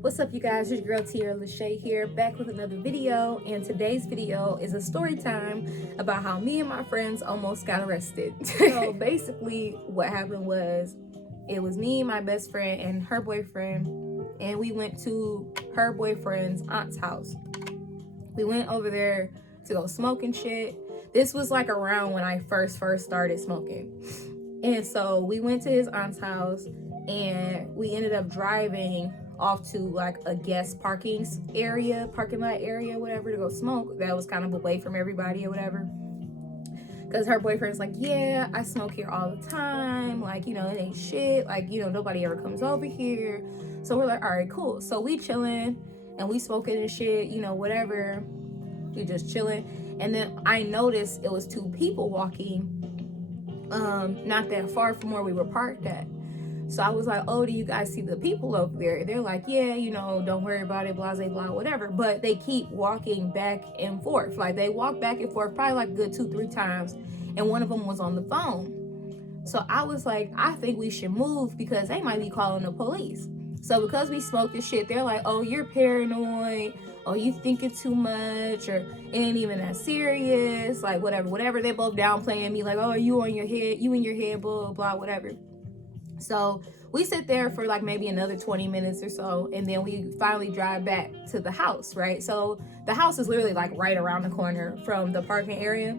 What's up, you guys? It's your girl Tia Lachey here, back with another video. And today's video is a story time about how me and my friends almost got arrested. So basically what happened was, it was me, my best friend, and her boyfriend, and we went to her boyfriend's aunt's house. We went over there to go smoke and shit. This was like around when I first started smoking. And so we went to his aunt's house and we ended up driving off to like a guest parking lot area, whatever, to go smoke. That was kind of away from everybody or whatever. Because her boyfriend's like, yeah, I smoke here all the time. Like, you know, it ain't shit. Like, you know, nobody ever comes over here. So we're like, all right, cool. So we chilling and we smoking and shit, you know, whatever. We just chilling. And then I noticed it was two people walking not that far from where we were parked at. So I was like, oh, do you guys see the people over there? They're like, yeah, you know, don't worry about it, blah, blah, blah, whatever. But they keep walking back and forth. Like, they walk back and forth probably like a good 2-3 times. And one of them was on the phone. So I was like, I think we should move because they might be calling the police. So because we smoked this shit, they're like, oh, you're paranoid. Oh, you thinking too much, or it ain't even that serious. Like, whatever. They both downplaying me, like, oh, you in your head, blah, blah, whatever. So we sit there for like maybe another 20 minutes or so, and then we finally drive back to the house, right? So the house is literally like right around the corner from the parking area.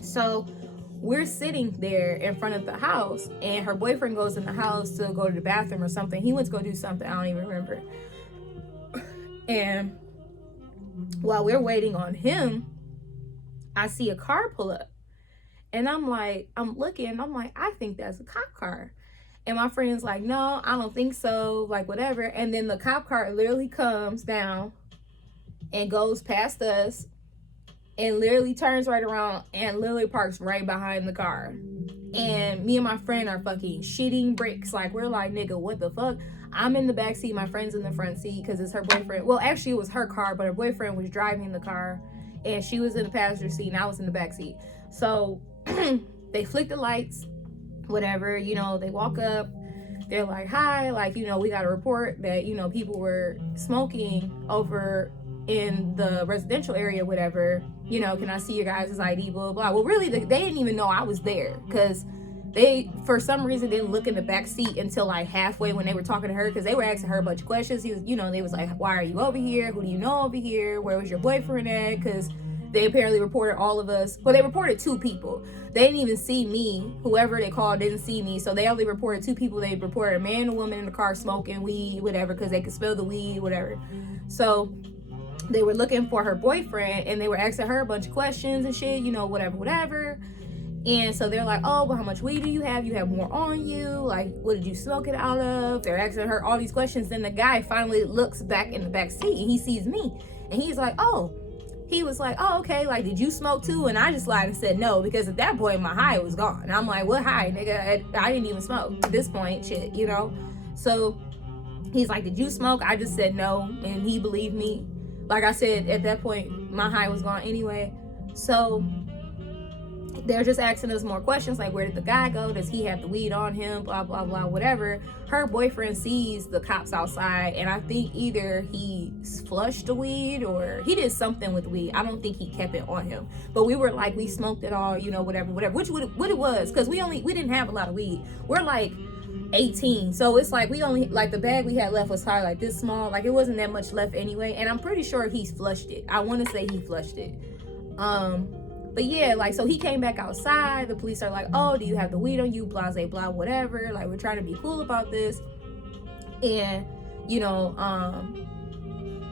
So we're sitting there in front of the house, and her boyfriend goes in the house to go to the bathroom or something. He went to go do something, I don't even remember. And while we're waiting on him, I see a car pull up. And I'm looking, I think that's a cop car. And my friend's like, no, I don't think so, like, whatever. And then the cop car literally comes down and goes past us and literally turns right around and literally parks right behind the car. And me and my friend are fucking shitting bricks. Like, we're like, nigga, what the fuck? I'm in the back seat, my friend's in the front seat because it's her boyfriend. Well, actually, it was her car, but her boyfriend was driving the car, and she was in the passenger seat, and I was in the back seat. So they flick the lights, whatever, you know, they walk up, they're like, hi, like, you know, we got a report that, you know, people were smoking over in the residential area, whatever, you know, can I see your guys' ID, blah, blah. Well, really, they didn't even know I was there, because they, for some reason, didn't look in the back seat until like halfway when they were talking to her, because they were asking her a bunch of questions. He was, you know, they was like, why are you over here? Who do you know over here? Where was your boyfriend at? Because they apparently reported all of us. Well, they reported 2 people. They didn't even see me. Whoever they called didn't see me. So they only reported 2 people. They reported a man and a woman in the car smoking weed, whatever, because they could smell the weed, whatever. So they were looking for her boyfriend, and they were asking her a bunch of questions and shit, you know, whatever. And so they're like, oh, well, how much weed do you have? You have more on you. Like, what did you smoke it out of? They're asking her all these questions. Then the guy finally looks back in the back seat, and he sees me. And he's like, oh. He was like, oh, okay, like, did you smoke too? And I just lied and said no, because at that point, my high was gone. I'm like, what high, nigga? I didn't even smoke at this point, shit, you know? So he's like, did you smoke? I just said no, and he believed me. Like I said, at that point, my high was gone anyway. So they're just asking us more questions, like, where did the guy go? Does he have the weed on him? Blah, blah, blah, whatever. Her boyfriend sees the cops outside, and I think either he flushed the weed or he did something with weed. I don't think he kept it on him. But we were like, we smoked it all, you know, whatever, which what it was, because we didn't have a lot of weed. We're like 18, so it's like we only, like, the bag we had left was probably like this small. Like, it wasn't that much left anyway, and I'm pretty sure he's flushed it. I want to say he flushed it. But yeah, like, so he came back outside. The police are like, oh, do you have the weed on you? Blah, blah, blah, whatever. Like, we're trying to be cool about this. And, you know,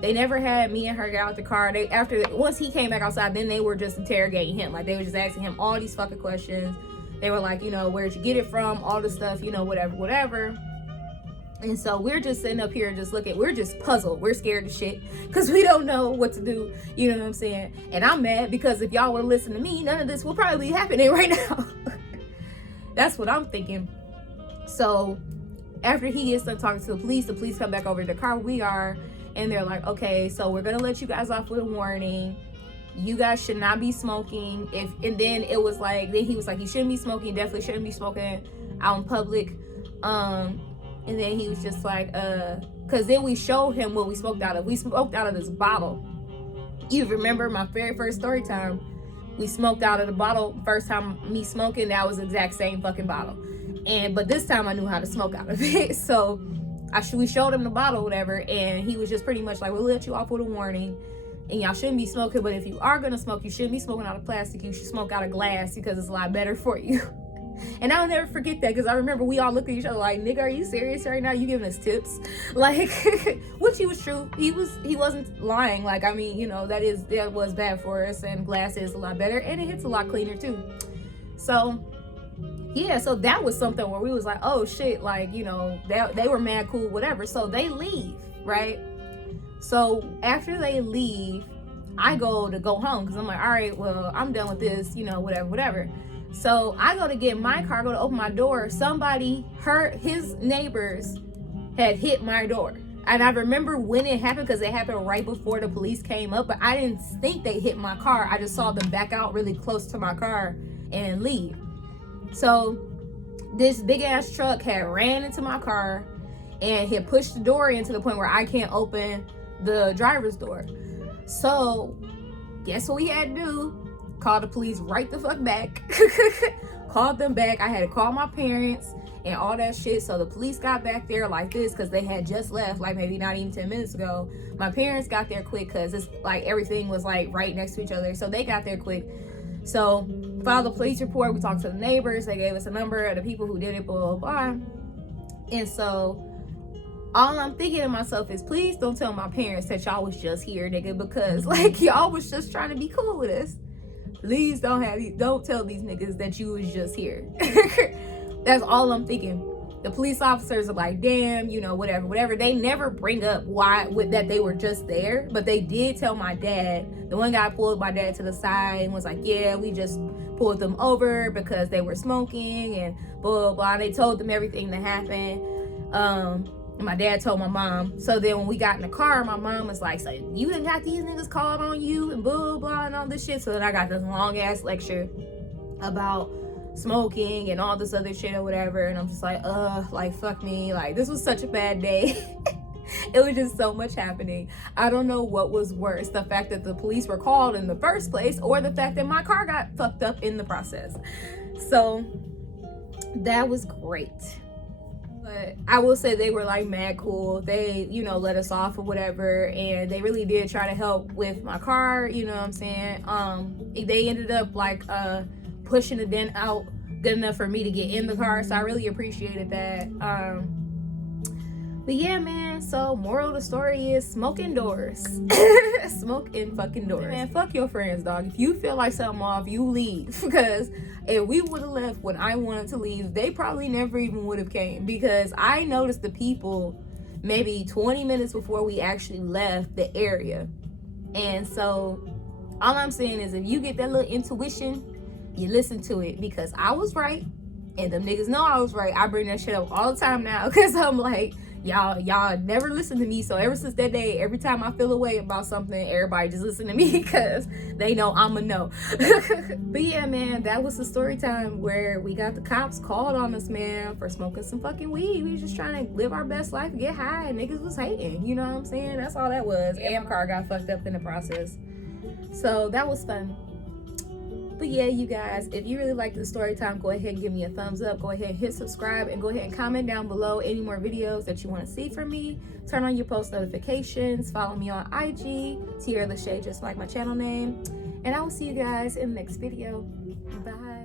they never had me and her get out the car. Once he came back outside, then they were just interrogating him. Like, they were just asking him all these fucking questions. They were like, you know, where'd you get it from? All this stuff, you know, whatever. And so we're just sitting up here just looking. We're just puzzled. We're scared as shit because we don't know what to do. You know what I'm saying? And I'm mad because if y'all would listen to me, none of this will probably be happening right now. That's what I'm thinking. So after he gets done talking to the police come back over to the car we are, and they're like, okay, so we're going to let you guys off with a warning. You guys should not be smoking. And then it was like, then he was like, you shouldn't be smoking. Definitely shouldn't be smoking out in public. And then he was just like, because then we showed him what we smoked out of. We smoked out of this bottle. You remember my very first story time? We smoked out of the bottle. First time me smoking, that was the exact same fucking bottle. But this time I knew how to smoke out of it. So we showed him the bottle, whatever, and he was just pretty much like, we'll let you off with a warning, and y'all shouldn't be smoking, but if you are gonna smoke, you shouldn't be smoking out of plastic. You should smoke out of glass because it's a lot better for you. And I'll never forget that, because I remember we all looked at each other like, nigga, are you serious right now? You giving us tips? Like, which he was true. He wasn't lying. Like, I mean, you know, that was bad for us, and glass is a lot better, and it hits a lot cleaner too. So yeah, so that was something where we was like, oh shit, like, you know, they were mad cool, whatever. So they leave, right? So after they leave, I go home, because I'm like, all right, well, I'm done with this, you know, whatever. So I go to get my car, go to open my door. Somebody, his neighbors had hit my door. And I remember when it happened, because it happened right before the police came up, but I didn't think they hit my car. I just saw them back out really close to my car and leave. So this big ass truck had ran into my car and had pushed the door in to the point where I can't open the driver's door. So guess what we had to do? Call the police right the fuck back. Called them back. I had to call my parents and all that shit. So the police got back there like this, because they had just left, like maybe not even 10 minutes ago. My parents got there quick, because it's like everything was like right next to each other. So they got there quick. So filed a police report. We talked to the neighbors. They gave us a number of the people who did it, blah, blah, blah. And so all I'm thinking to myself is, please don't tell my parents that y'all was just here, nigga, because like y'all was just trying to be cool with us. Please don't tell these niggas that you was just here. That's all I'm thinking. The police officers are like, damn, you know, whatever. They never bring up that they were just there, but they did tell my dad. The one guy pulled my dad to the side and was like, yeah, we just pulled them over because they were smoking and blah, blah, blah. They told them everything that happened. And my dad told my mom. So then when we got in the car, my mom was like, so you done got these niggas called on you and blah, blah, and all this shit. So then I got this long ass lecture about smoking and all this other shit or whatever. And I'm just like, like, fuck me. Like, this was such a bad day. It was just so much happening. I don't know what was worse, the fact that the police were called in the first place, or the fact that my car got fucked up in the process. So that was great. But I will say they were like mad cool. They, you know, let us off or whatever, and they really did try to help with my car, you know what I'm saying? They ended up like pushing the dent out good enough for me to get in the car, so I really appreciated that. But yeah, man, so moral of the story is smoke indoors. Smoke in fucking doors. Man, fuck your friends, dog. If you feel like something off, you leave. Because if we would have left when I wanted to leave, they probably never even would have came. Because I noticed the people maybe 20 minutes before we actually left the area. And so all I'm saying is, if you get that little intuition, you listen to it, because I was right. And them niggas know I was right. I bring that shit up all the time now, because I'm like, y'all never listen to me. So ever since that day, every time I feel a way about something, everybody just listen to me, because they know I'ma know. But yeah, man, that was the story time where we got the cops called on us, man, for smoking some fucking weed. We was just trying to live our best life, get high, and niggas was hating, you know what I'm saying? That's all that was. And my car got fucked up in the process. So that was fun. But yeah, you guys, if you really like the story time, go ahead and give me a thumbs up. Go ahead and hit subscribe, and go ahead and comment down below any more videos that you want to see from me. Turn on your post notifications. Follow me on IG, Tierra Lachey, just like my channel name. And I will see you guys in the next video. Bye.